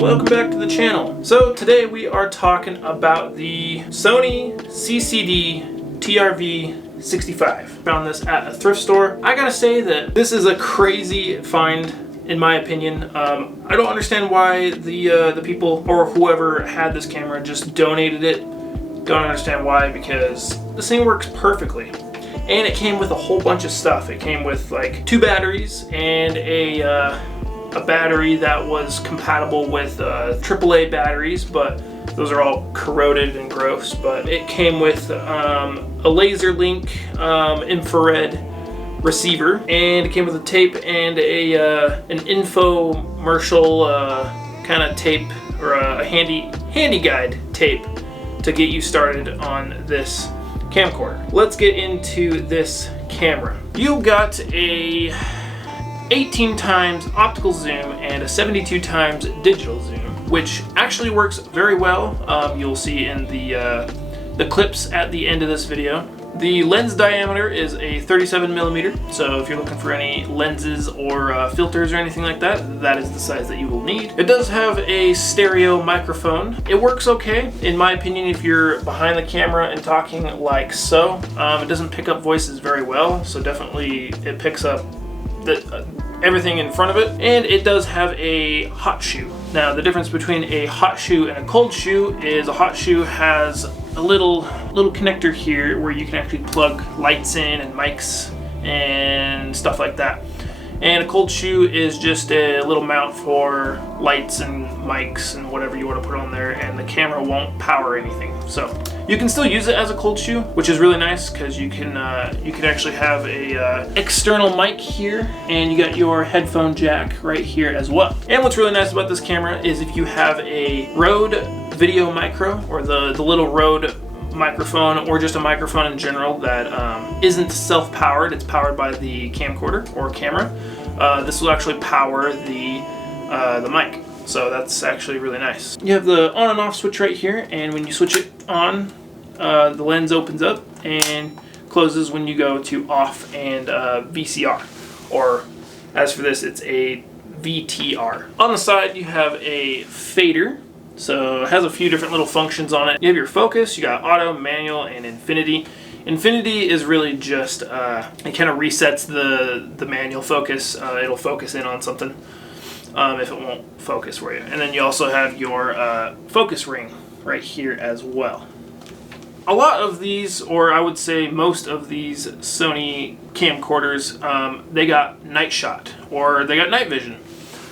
welcome back to the channel. So today we are talking about the Sony CCD-TRV65. Found this at a thrift store. I gotta say that this is a crazy find in my opinion. I don't understand why the people or whoever had this camera just donated it. Don't understand why, because this thing works perfectly. And it came with a whole bunch of stuff. It came with like 2 batteries and a battery that was compatible with AAA batteries, but those are all corroded and gross. But it came with a laser link infrared receiver, and it came with a tape and an infomercial kind of tape, or a handy guide tape to get you started on this camcorder. Let's get into this camera. You got a 18 times optical zoom and a 72 times digital zoom, which actually works very well. You'll see in the clips at the end of this video. The lens diameter is a 37mm, so if you're looking for any lenses or filters or anything like that, that is the size that you will need. It does have a stereo microphone. It works okay, in my opinion, if you're behind the camera and talking like so. It doesn't pick up voices very well, so definitely it picks up everything in front of it. And it does have a hot shoe. Now, the difference between a hot shoe and a cold shoe is a hot shoe has a little connector here where you can actually plug lights in and mics and stuff like that. And a cold shoe is just a little mount for lights and mics and whatever you want to put on there, and the camera won't power anything. So you can still use it as a cold shoe, which is really nice because you can actually have a external mic here, and you got your headphone jack right here as well. And what's really nice about this camera is if you have a Rode video micro, or the little Rode microphone, or just a microphone in general that isn't self-powered, it's powered by the camcorder or camera, this will actually power the mic. So that's actually really nice. You have the on and off switch right here, and when you switch it on, the lens opens up and closes when you go to off and VCR, or as for this, it's a VTR. On the side you have a fader. So it has a few different little functions on it. You have your focus, you got auto, manual, and infinity. Infinity is really just, it kind of resets the manual focus. It'll focus in on something if it won't focus for you. And then you also have your focus ring right here as well. A lot of these, or I would say most of these Sony camcorders, they got night shot, or they got night vision.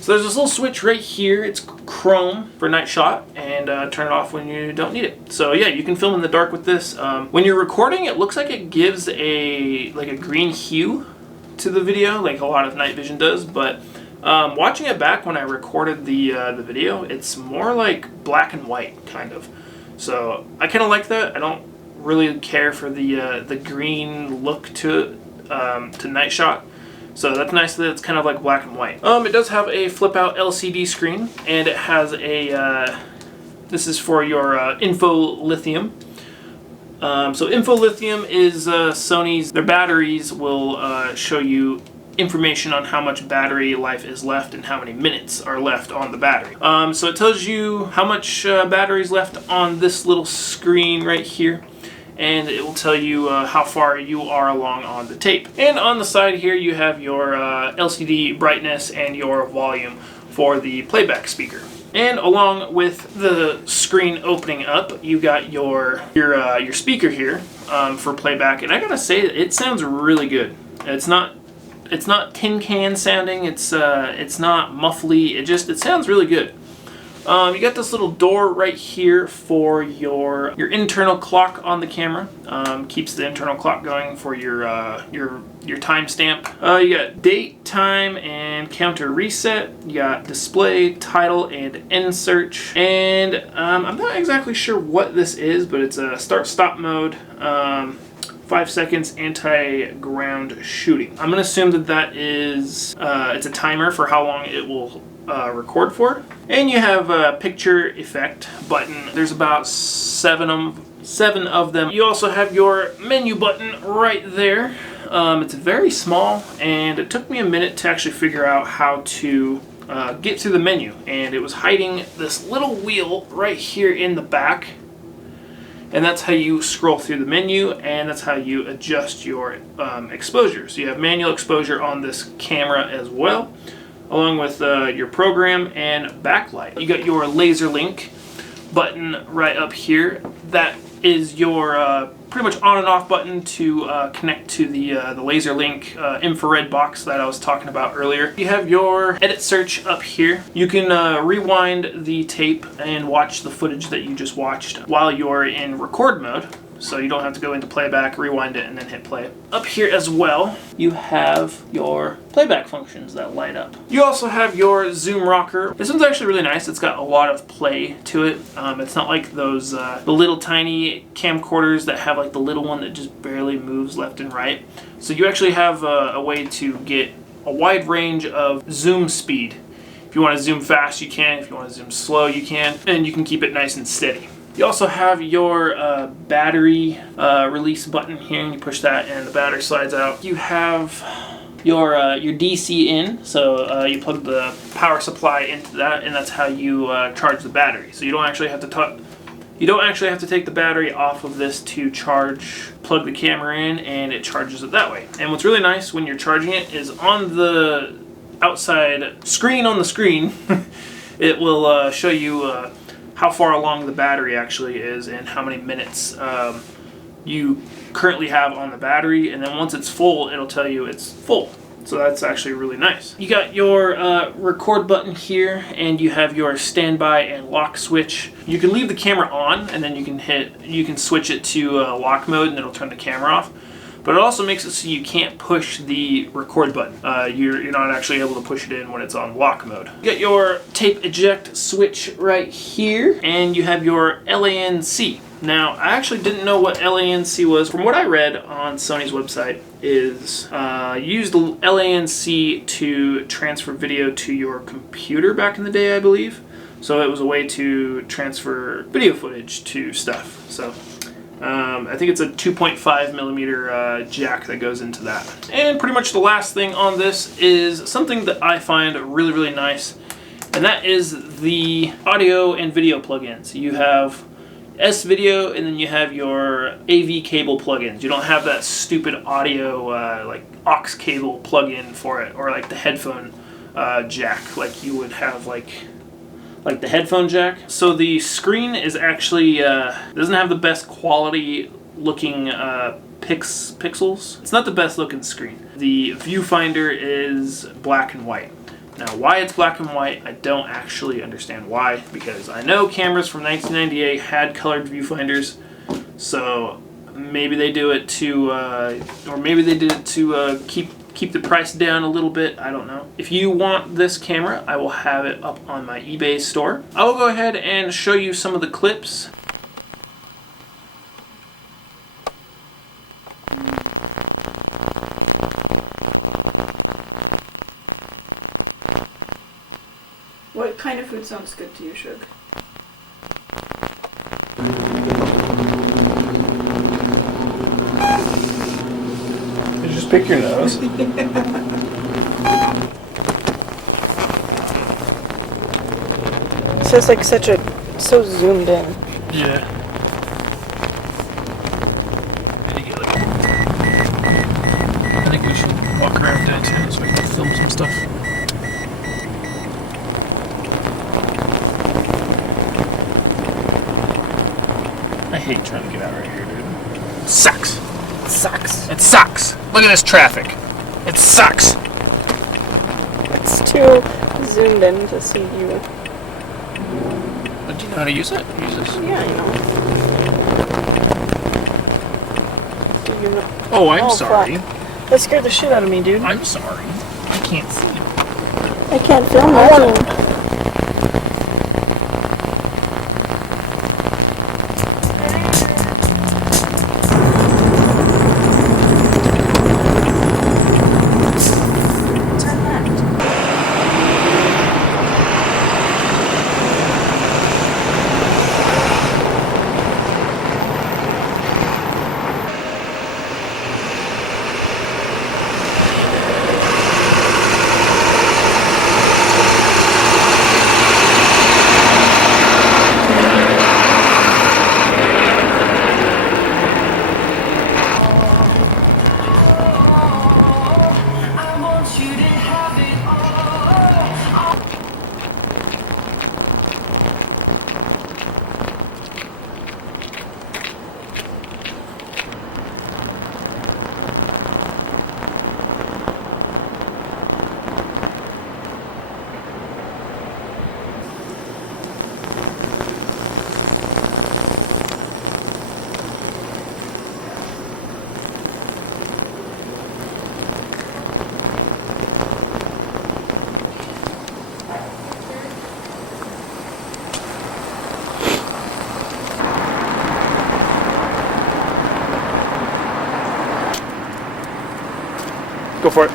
So there's this little switch right here. It's chrome for night shot, and turn it off when you don't need it. So yeah, you can film in the dark with this. When you're recording, it looks like it gives a green hue to the video, like a lot of night vision does. But watching it back when I recorded the video, it's more like black and white kind of. So I kind of like that. I don't really care for the green look to night shot. So that's nice that it's kind of like black and white. It does have a flip out LCD screen, and it has a, this is for your info lithium. So info lithium is Sony's, their batteries will show you information on how much battery life is left and how many minutes are left on the battery. So it tells you how much battery is left on this little screen right here, and it will tell you how far you are along on the tape. And on the side here you have your LCD brightness and your volume for the playback speaker. And along with the screen opening up, you got your speaker here for playback. And I gotta say, it sounds really good. It's not tin can sounding. It's not muffly. It sounds really good. You got this little door right here for your internal clock on the camera. Keeps the internal clock going for your timestamp. You got date, time, and counter reset. You got display, title, and end search. And I'm not exactly sure what this is, but it's a start-stop mode. 5 seconds anti-ground shooting. I'm gonna assume that is it's a timer for how long it will record for. And you have a picture effect button. There's about seven of them. You also have your menu button right there. It's very small, and it took me a minute to actually figure out how to get to the menu, and it was hiding this little wheel right here in the back. And that's how you scroll through the menu, and that's how you adjust your exposure. So you have manual exposure on this camera as well, along with your program and backlight. You got your laser link button right up here. That is your pretty much on and off button to connect to the laser link infrared box that I was talking about earlier. You have your edit search up here. You can rewind the tape and watch the footage that you just watched while you're in record mode. So you don't have to go into playback, rewind it, and then hit play. Up here as well, you have your playback functions that light up. You also have your zoom rocker. This one's actually really nice. It's got a lot of play to it. It's not like those the little tiny camcorders that have like the little one that just barely moves left and right. So you actually have a way to get a wide range of zoom speed. If you want to zoom fast, you can. If you want to zoom slow, you can. And you can keep it nice and steady. You also have your battery release button here, and you push that and the battery slides out. You have your DC in, so you plug the power supply into that, and that's how you charge the battery. So you don't actually have to take the battery off of this to plug the camera in, and it charges it that way. And what's really nice when you're charging it is on the outside screen on the screen, it will show you how far along the battery actually is and how many minutes you currently have on the battery, and then once it's full, it'll tell you it's full. So that's actually really nice. You got your record button here, and you have your standby and lock switch. You can leave the camera on, and then you can switch it to lock mode, and it'll turn the camera off. But it also makes it so you can't push the record button. You're not actually able to push it in when it's on lock mode. You got your tape eject switch right here, and you have your LANC. Now, I actually didn't know what LANC was. From what I read on Sony's website, is you use the LANC to transfer video to your computer back in the day, I believe. So it was a way to transfer video footage to stuff. So I think it's a 2.5 millimeter jack that goes into that. And pretty much the last thing on this is something that I find really, really nice, and that is the audio and video plugins. You have S-Video, and then you have your AV cable plugins. You don't have that stupid audio like aux cable plugin for it, or like the headphone jack, like you would have like the headphone jack. So the screen is actually doesn't have the best quality looking pixels. It's not the best looking screen. The viewfinder is black and white. Now, why it's black and white, I don't actually understand why, because I know cameras from 1998 had colored viewfinders, so maybe they do it to, or maybe they did it to keep the price down a little bit. I don't know. If you want this camera, I will have it up on my eBay store. I will go ahead and show you some of the clips. What kind of food sounds good to you, Shug? You just pick your nose. So it's like so zoomed in. Yeah. I think we should walk around downtown so we can film some stuff. I hate trying to get out right here, dude. It sucks. It sucks. It sucks. Look at this traffic. It sucks. It's too zoomed in to see you. But do you know how to use it? Use this. Yeah, you know. Oh, I'm sorry. Fuck. That scared the shit out of me, dude. I'm sorry. I can't see it. I can't film that. Go for it.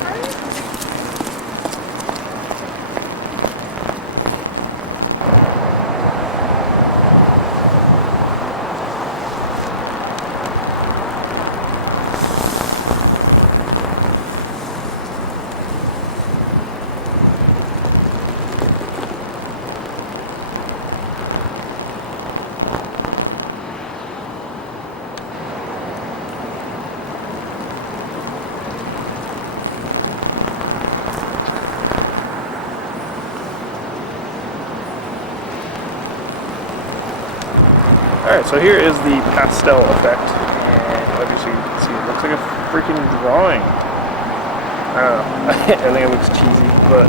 Alright, so here is the pastel effect, and obviously you can see it looks like a freaking drawing. I don't know, I think it looks cheesy, but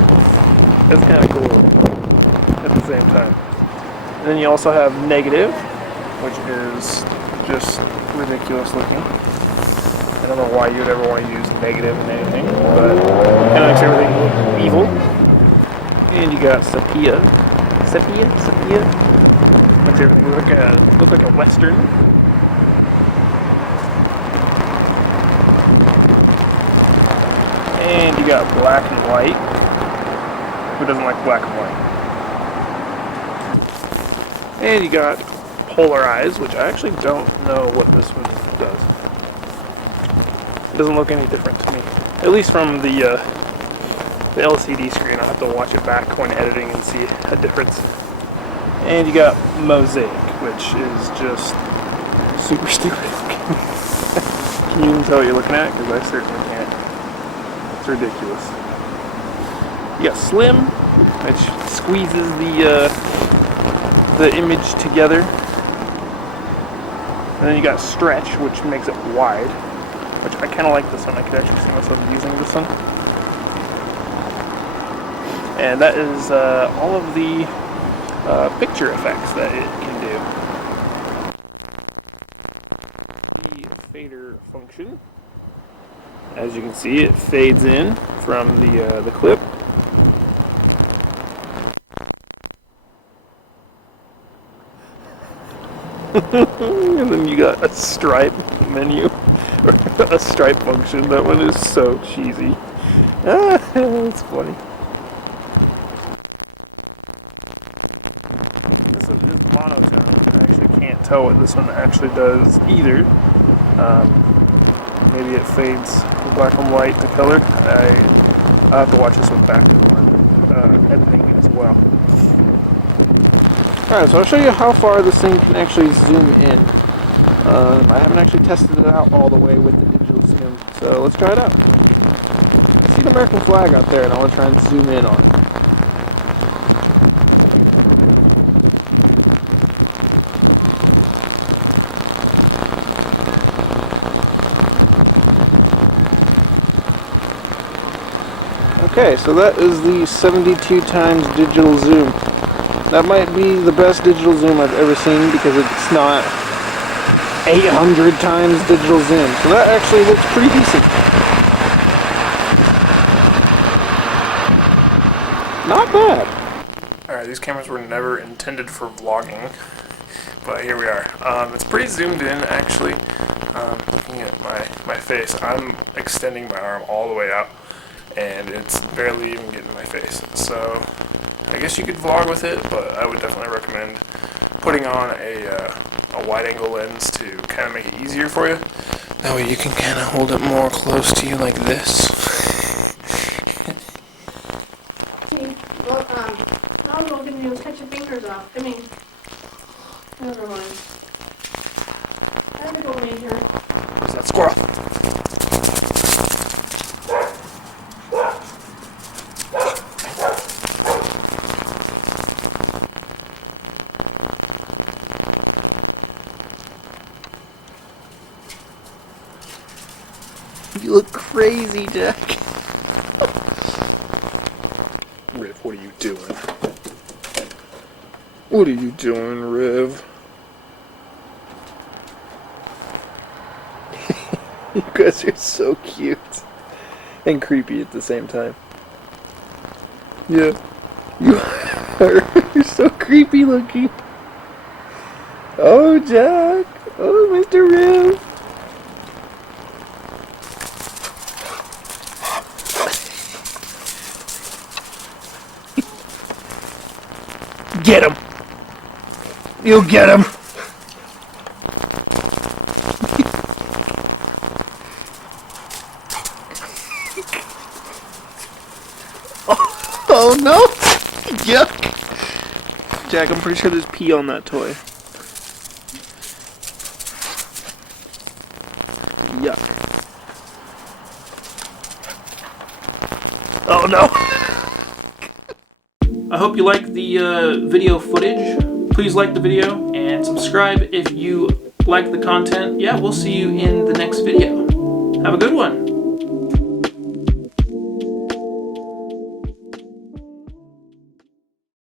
it's kind of cool at the same time. And then you also have negative, which is just ridiculous looking. I don't know why you would ever want to use negative in anything, but it kind of makes everything look evil. And you got sepia. Makes everything look like a western. And you got black and white. Who doesn't like black and white? And you got polarize, which I actually don't know what this one does. It doesn't look any different to me, at least from the LCD screen. I'll have to watch it back when editing and see a difference. And you got mosaic, which is just super stupid. Can you even tell what you're looking at? Because I certainly can't. It's ridiculous. You got slim, which squeezes the image together. And then you got stretch, which makes it wide, which I kind of like this one. I could actually see myself using this one. And that is all of the picture effects that it can do. The fader function, as you can see, it fades in from the clip. And then you got a stripe menu, or a stripe function. That one is so cheesy. It's funny. This one is monotone. I actually can't tell what this one actually does either. Maybe it fades black and white to color. I'll have to watch this one back on editing as well. Alright, so I'll show you how far this thing can actually zoom in. I haven't actually tested it out all the way with the digital zoom, so let's try it out. I see an American flag out there and I want to try and zoom in on it. Okay, so that is the 72 times digital zoom. That might be the best digital zoom I've ever seen because it's not 800 times digital zoom. So that actually looks pretty decent. Not bad. Alright, these cameras were never intended for vlogging, but here we are. It's pretty zoomed in actually. Looking at my face, I'm extending my arm all the way out, and it's barely even getting my face. So I guess you could vlog with it, but I would definitely recommend putting on a wide-angle lens to kind of make it easier for you. That way you can kind of hold it more close to you like this. Well, all you're going to do is cut your fingers off. I mean, never mind. I have to go measure. Where's that squirrel? You look crazy, Jack. Riv, what are you doing? What are you doing, Riv? You guys are so cute. And creepy at the same time. Yeah. You are. You're so creepy looking. Oh, Jack. Oh, Mr. Riv. Get him. You get him. Oh no! Yuck! Jack, I'm pretty sure there's pee on that toy. Yuck. Oh no! I hope you liked the video footage. Please like the video and subscribe if you like the content. Yeah, we'll see you in the next video. Have a good one.